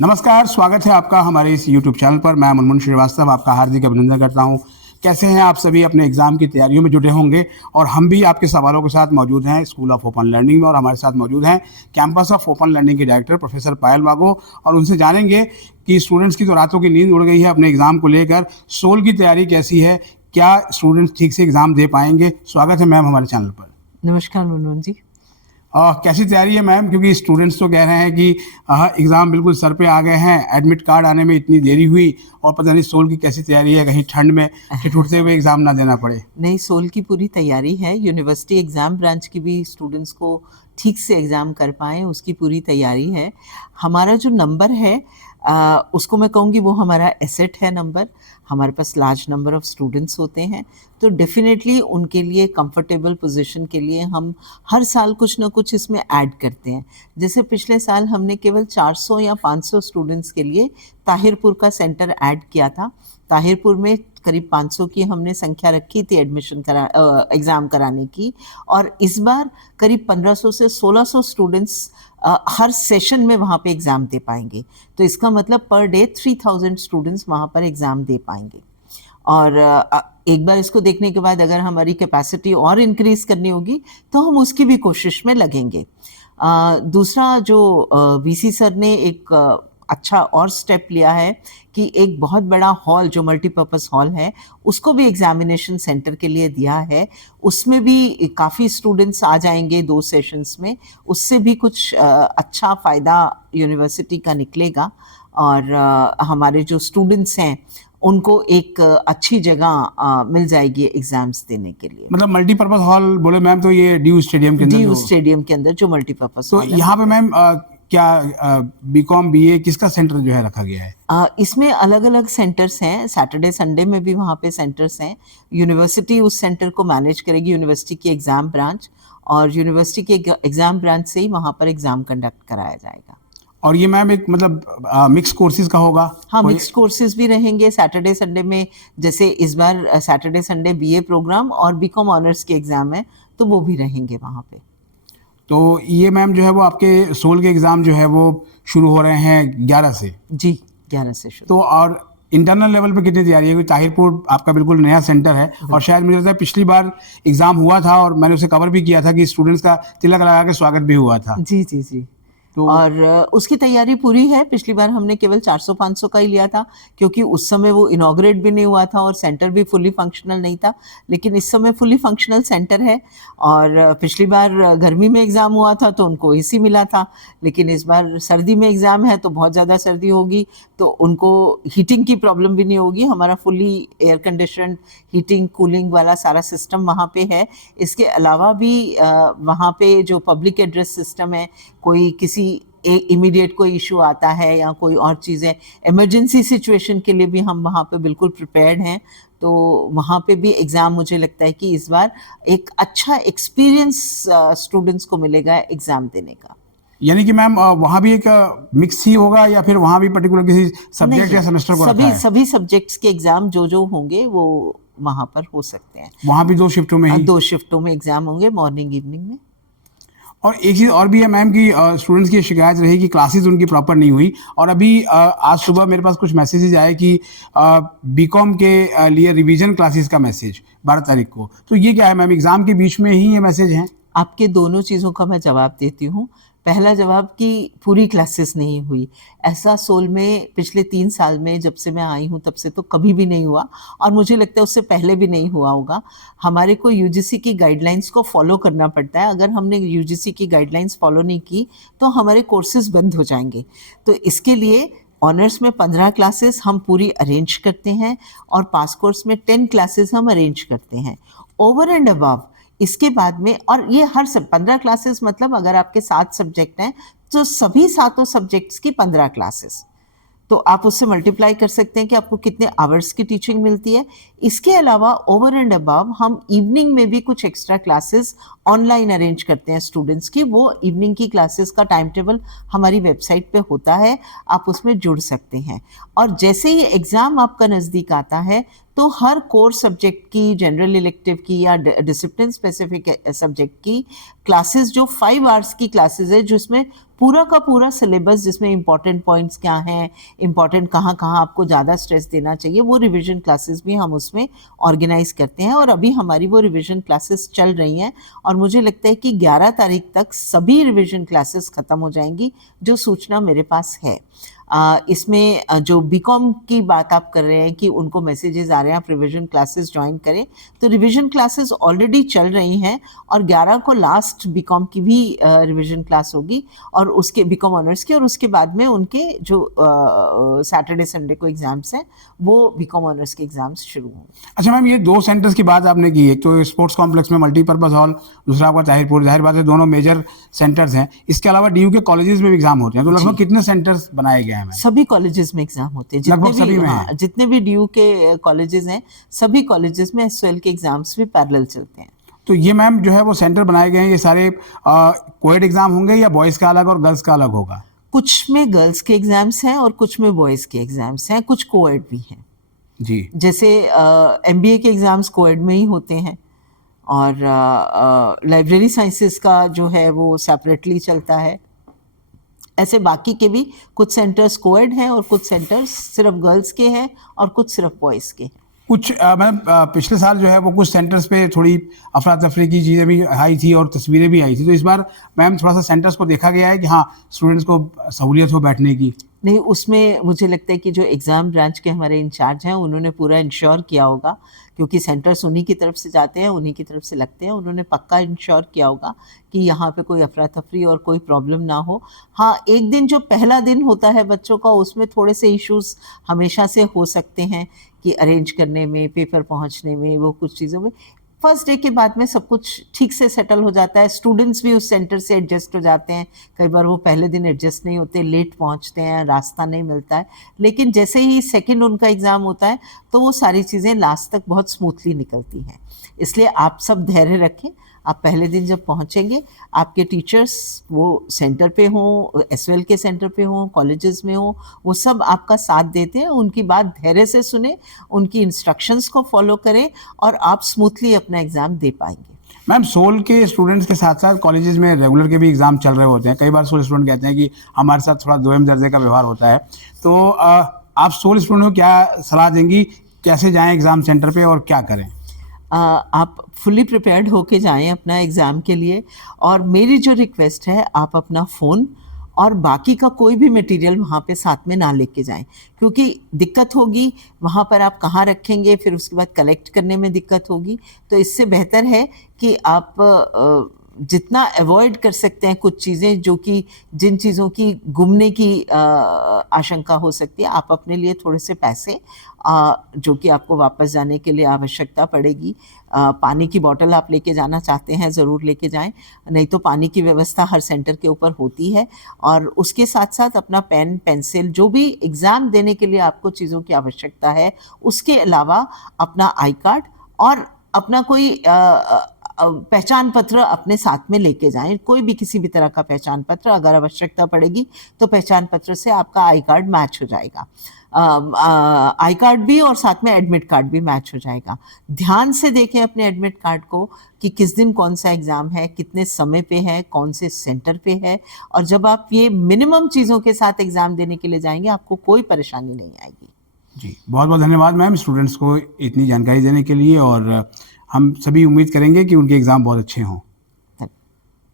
नमस्कार, स्वागत है आपका हमारे इस यूट्यूब चैनल पर। मैं मुनमुन श्रीवास्तव आपका हार्दिक अभिनंदन करता हूं। कैसे हैं आप सभी? अपने एग्ज़ाम की तैयारियों में जुटे होंगे और हम भी आपके सवालों के साथ मौजूद हैं स्कूल ऑफ ओपन लर्निंग में। और हमारे साथ मौजूद हैं कैंपस ऑफ ओपन लर्निंग के डायरेक्टर प्रोफेसर पायल वागो, और उनसे जानेंगे कि स्टूडेंट्स की तो रातों की नींद उड़ गई है अपने एग्ज़ाम को लेकर। सोल की तैयारी कैसी है? क्या स्टूडेंट्स ठीक से एग्ज़ाम दे पाएंगे? स्वागत है मैम हमारे चैनल पर। नमस्कार मुनमुन जी। कैसी तैयारी है मैम? क्योंकि स्टूडेंट्स तो कह रहे हैं कि एग्ज़ाम बिल्कुल सर पे आ गए हैं, एडमिट कार्ड आने में इतनी देरी हुई और पता नहीं सोल की कैसी तैयारी है, कहीं ठंड में ठिठुरते हुए एग्ज़ाम ना देना पड़े। नहीं, सोल की पूरी तैयारी है। यूनिवर्सिटी एग्ज़ाम ब्रांच की भी स्टूडेंट्स को ठीक से एग्ज़ाम कर पाएँ उसकी पूरी तैयारी है। हमारा जो नंबर है उसको मैं कहूँगी वो हमारा एसेट है नंबर। हमारे पास लार्ज नंबर ऑफ़ स्टूडेंट्स होते हैं, तो डेफ़िनेटली उनके लिए कंफर्टेबल पोज़ीशन के लिए हम हर साल कुछ ना कुछ इसमें ऐड करते हैं। जैसे पिछले साल हमने केवल 400 या 500 स्टूडेंट्स के लिए ताहिरपुर का सेंटर ऐड किया था। ताहिरपुर में करीब 500 की हमने संख्या रखी थी एग्ज़ाम कराने की, और इस बार करीब 1500 से 1600 स्टूडेंट्स हर सेशन में वहाँ पे एग्ज़ाम दे पाएंगे। तो इसका मतलब पर डे 3000 स्टूडेंट्स वहाँ पर एग्ज़ाम दे पाएंगे। और एक बार इसको देखने के बाद अगर हमारी कैपेसिटी और इंक्रीज़ करनी होगी तो हम उसकी भी कोशिश में लगेंगे। दूसरा जो वीसी सर ने एक अच्छा और स्टेप लिया है कि एक बहुत बड़ा हॉल जो मल्टीपर्पज़ हॉल है उसको भी एग्जामिनेशन सेंटर के लिए दिया है। उसमें भी काफ़ी स्टूडेंट्स आ जाएंगे 2 सेशंस में। उससे भी कुछ अच्छा फ़ायदा यूनिवर्सिटी का निकलेगा और हमारे जो स्टूडेंट्स हैं उनको एक अच्छी जगह मिल जाएगी एग्ज़ाम्स देने के लिए। मतलब मल्टीपर्पज़ हॉल बोले मैम, तो ये ड्यू स्टेडियम के अंदर जो मल्टीपर्पज़ तो हॉल है। यहाँ पे मैम क्या बीकॉम बीए किसका सेंटर जो है रखा गया है? इसमें अलग-अलग सेंटर्स हैं। सैटरडे संडे में भी वहाँ पे सेंटर्स हैं। यूनिवर्सिटी उस सेंटर को मैनेज करेगी, यूनिवर्सिटी की एग्ज़ाम ब्रांच, और यूनिवर्सिटी के एग्ज़ाम ब्रांच से ही वहाँ पर एग्ज़ाम कंडक्ट कराया जाएगा। और ये मैम एक मतलब मिक्स कोर्सेज का होगा? हाँ, मिक्स्ड कोर्सेज भी रहेंगे सैटरडे संडे में। जैसे इस बार सैटरडे संडे बीए प्रोग्राम और बीकॉम ऑनर्स के एग्ज़ाम है, तो वो भी रहेंगे वहाँ पे। तो ये मैम जो है वो आपके सोल के एग्ज़ाम जो है वो शुरू हो रहे हैं 11 से? जी, 11 से शुरू। तो और इंटरनल लेवल पे कितनी तैयारी है? क्योंकि ताहिरपुर आपका बिल्कुल नया सेंटर है और शायद मुझे लगता है पिछली बार एग्ज़ाम हुआ था और मैंने उसे कवर भी किया था कि स्टूडेंट्स का तिलक लगा के स्वागत भी हुआ था। जी। तो और उसकी तैयारी पूरी है। पिछली बार हमने केवल 400-500 का ही लिया था क्योंकि उस समय वो इनॉग्रेट भी नहीं हुआ था और सेंटर भी फुली फंक्शनल नहीं था। लेकिन इस समय फुली फंक्शनल सेंटर है। और पिछली बार गर्मी में एग्ज़ाम हुआ था तो उनको एसी मिला था, लेकिन इस बार सर्दी में एग्ज़ाम है तो बहुत ज़्यादा सर्दी होगी, तो उनको हीटिंग की प्रॉब्लम भी नहीं होगी। हमारा fully air conditioned heating cooling वाला सारा सिस्टम वहाँ पे है। इसके अलावा भी वहाँ पे जो पब्लिक एड्रेस सिस्टम है, कोई किसी इमीडिएट कोई इशू आता है या कोई और चीज़ें इमरजेंसी सिचुएशन के लिए भी हम वहाँ पे बिल्कुल प्रिपेयर्ड हैं। तो वहाँ पे भी एग्ज़ाम मुझे लगता है कि इस बार एक अच्छा एक्सपीरियंस स्टूडेंट्स को मिलेगा एग्ज़ाम देने का। यानी कि मैम वहाँ भी एक मिक्स ही होगा या फिर वहाँ भी पर्टिकुलर किसी सब्जेक्ट या सेमेस्टर को रखा है? सभी सब्जेक्ट्स के एग्ज़ाम जो होंगे वो वहाँ पर हो सकते हैं। वहाँ भी 2 शिफ्टों में ही? 2 शिफ्टों में एग्ज़ाम होंगे, मॉर्निंग इवनिंग में। और एक चीज़ और भी है मैम कि स्टूडेंट्स की शिकायत रही कि क्लासेस उनकी प्रॉपर नहीं हुई, और अभी आज सुबह मेरे पास कुछ मैसेजेस आए कि बीकॉम के लिए रिवीजन क्लासेस का मैसेज 12 तारीख को। तो ये क्या है मैम, एग्ज़ाम के बीच में ही ये मैसेज हैं? आपके दोनों चीज़ों का मैं जवाब देती हूँ। पहला जवाब कि पूरी क्लासेस नहीं हुई। ऐसा सोल में पिछले 3 साल में जब से मैं आई हूँ तब से तो कभी भी नहीं हुआ, और मुझे लगता है उससे पहले भी नहीं हुआ होगा। हमारे को यूजीसी की गाइडलाइंस को फॉलो करना पड़ता है। अगर हमने यूजीसी की गाइडलाइंस फॉलो नहीं की तो हमारे कोर्सेज बंद हो जाएंगे। तो इसके लिए ऑनर्स में 15 क्लासेस हम पूरी अरेंज करते हैं और पास कोर्स में 10 क्लासेस हम अरेंज करते हैं। ओवर एंड अबव इसके बाद में, और ये हर सब 15 क्लासेस मतलब अगर आपके 7 सब्जेक्ट हैं तो सभी 7 सब्जेक्ट्स की 15 क्लासेस, तो आप उससे मल्टीप्लाई कर सकते हैं कि आपको कितने आवर्स की टीचिंग मिलती है। इसके अलावा ओवर एंड अबव हम इवनिंग में भी कुछ एक्स्ट्रा क्लासेस ऑनलाइन अरेंज करते हैं स्टूडेंट्स की। वो इवनिंग की क्लासेस का टाइम टेबल हमारी वेबसाइट पे होता है, आप उसमें जुड़ सकते हैं। और जैसे ही एग्ज़ाम आपका नज़दीक आता है तो हर कोर सब्जेक्ट की, जनरल इलेक्टिव की या डिसिप्लिन स्पेसिफिक सब्जेक्ट की क्लासेस, जो 5 आवर्स की क्लासेस है, जिसमें पूरा का पूरा सिलेबस, जिसमें इंपॉर्टेंट पॉइंट्स क्या हैं, इंपॉर्टेंट कहाँ कहाँ आपको ज़्यादा स्ट्रेस देना चाहिए, वो रिवीजन क्लासेस भी हम उसमें ऑर्गेनाइज करते हैं। और अभी हमारी वो रिवीजन क्लासेस चल रही हैं और मुझे लगता है कि 11 तारीख तक सभी रिवीजन क्लासेस ख़त्म हो जाएंगी, जो सूचना मेरे पास है। इसमें जो बीकॉम की बात आप कर रहे हैं कि उनको मैसेजेस आ रहे हैं आप रिवीजन क्लासेस ज्वाइन करें, तो रिवीजन क्लासेस ऑलरेडी चल रही हैं और 11 को लास्ट बीकॉम की भी रिवीजन क्लास होगी और उसके बीकॉम ऑनर्स की, और उसके बाद में उनके जो सैटरडे संडे को एग्जाम्स हैं वो बीकॉम ऑनर्स के एग्जाम्स शुरू होंगे। अच्छा मैम, ये 2 सेंटर्स की बात आपने की, एक तो स्पोर्ट्स कॉम्प्लेक्स में मल्टीपर्पज हॉल, दूसरा आपका ताहिरपुर, जाहिर बात है दोनों मेजर सेंटर्स हैं। इसके अलावा डीयू के कॉलेजेस में भी एग्जाम होते हैं, तो लगभग कितने सेंटर्स बनाए गए हैं मैम? सभी कॉलेजेस में एग्जाम होते हैं, लगभग सभी में हैं। जितने भी डीयू के कॉलेजेस हैं, सभी कॉलेजेस में एसएल के एग्जाम्स भी पैरेलल चलते हैं। तो ये मैम जो है वो सेंटर बनाए गए हैं, ये सारे कोएड एग्जाम होंगे या बॉयज़ का अलग और गर्ल्स का अलग होगा? कुछ में गर्ल्स के एग्जाम्स हैं और कुछ में बॉयज़ के एग्जाम्स हैं, कुछ कोएड भी हैं। जी। जैसे एमबीए के एग्जाम्स कोएड में ही होते हैं और लाइब्रेरी साइंसेस का जो है वो सेपरेटली चलता है। ऐसे बाकी के भी कुछ सेंटर्स कोएड हैं और कुछ सेंटर्स सिर्फ गर्ल्स के हैं और कुछ सिर्फ बॉयज़ के हैं। कुछ मैम पिछले साल जो है वो कुछ सेंटर्स पे थोड़ी अफरा तफरी की चीज़ें भी आई थी और तस्वीरें भी आई थी, तो इस बार मैम थोड़ा सा सेंटर्स को देखा गया है कि हाँ स्टूडेंट्स को सहूलियत हो बैठने की? नहीं, उसमें मुझे लगता है कि जो एग्ज़ाम ब्रांच के हमारे इंचार्ज हैं उन्होंने पूरा इंश्योर किया होगा, क्योंकि सेंटर्स उन्हीं की तरफ से जाते हैं, उन्हीं की तरफ से लगते हैं। उन्होंने पक्का इंश्योर किया होगा कि यहाँ पे कोई अफरा तफरी और कोई प्रॉब्लम ना हो। हाँ, एक दिन जो पहला दिन होता है बच्चों का, उसमें थोड़े से इश्यूज़ हमेशा से हो सकते हैं कि अरेंज करने में, पेपर पहुँचने में, वो कुछ चीज़ों में। फर्स्ट डे के बाद में सब कुछ ठीक से सेटल हो जाता है, स्टूडेंट्स भी उस सेंटर से एडजस्ट हो जाते हैं। कई बार वो पहले दिन एडजस्ट नहीं होते, लेट पहुंचते हैं, रास्ता नहीं मिलता है, लेकिन जैसे ही सेकंड उनका एग्ज़ाम होता है तो वो सारी चीज़ें लास्ट तक बहुत स्मूथली निकलती हैं। इसलिए आप सब धैर्य रखें। आप पहले दिन जब पहुंचेंगे, आपके टीचर्स वो सेंटर पे हों, एसवेल के सेंटर पे हों, कॉलेजेस में हों, वो सब आपका साथ देते हैं। उनकी बात धैर्य से सुने, उनकी इंस्ट्रक्शंस को फॉलो करें और आप स्मूथली अपना एग्ज़ाम दे पाएंगे। मैम सोल के स्टूडेंट्स के साथ साथ कॉलेजेस में रेगुलर के भी एग्जाम चल रहे होते हैं। कई बार सोल स्टूडेंट कहते हैं कि हमारे साथ थोड़ा दोयम दर्जे का व्यवहार होता है, तो आप सोल स्टूडेंट को क्या सलाह देंगी, कैसे जाएं एग्ज़ाम सेंटर पे और क्या करें? आप फुली प्रिपेयर्ड होके जाएं अपना एग्ज़ाम के लिए, और मेरी जो रिक्वेस्ट है, आप अपना फ़ोन और बाकी का कोई भी मटेरियल वहाँ पे साथ में ना लेके जाएं, क्योंकि दिक्कत होगी वहाँ पर। आप कहाँ रखेंगे, फिर उसके बाद कलेक्ट करने में दिक्कत होगी। तो इससे बेहतर है कि आप जितना अवॉइड कर सकते हैं कुछ चीज़ें जो कि जिन चीज़ों की गुमने की आशंका हो सकती है, आप अपने लिए थोड़े से पैसे जो कि आपको वापस जाने के लिए आवश्यकता पड़ेगी, पानी की बोतल आप लेके जाना चाहते हैं ज़रूर लेके जाएं, नहीं तो पानी की व्यवस्था हर सेंटर के ऊपर होती है। और उसके साथ साथ अपना पेन, पेंसिल, जो भी एग्ज़ाम देने के लिए आपको चीज़ों की आवश्यकता है, उसके अलावा अपना आई कार्ड और अपना कोई पहचान पत्र अपने साथ में लेके जाएं। कोई भी किसी भी तरह का पहचान पत्र, अगर आवश्यकता पड़ेगी तो पहचान पत्र से आपका आई कार्ड मैच हो जाएगा। आई कार्ड भी और साथ में एडमिट कार्ड भी मैच हो जाएगा। ध्यान से देखें अपने एडमिट कार्ड को कि किस दिन कौन सा एग्ज़ाम है, कितने समय पे है, कौन से सेंटर पे है। और जब आप ये मिनिमम चीज़ों के साथ एग्ज़ाम देने के लिए जाएंगे, आपको कोई परेशानी नहीं आएगी। जी, बहुत बहुत धन्यवाद मैम स्टूडेंट्स को इतनी जानकारी देने के लिए, और हम सभी उम्मीद करेंगे कि उनके एग्ज़ाम बहुत अच्छे हों।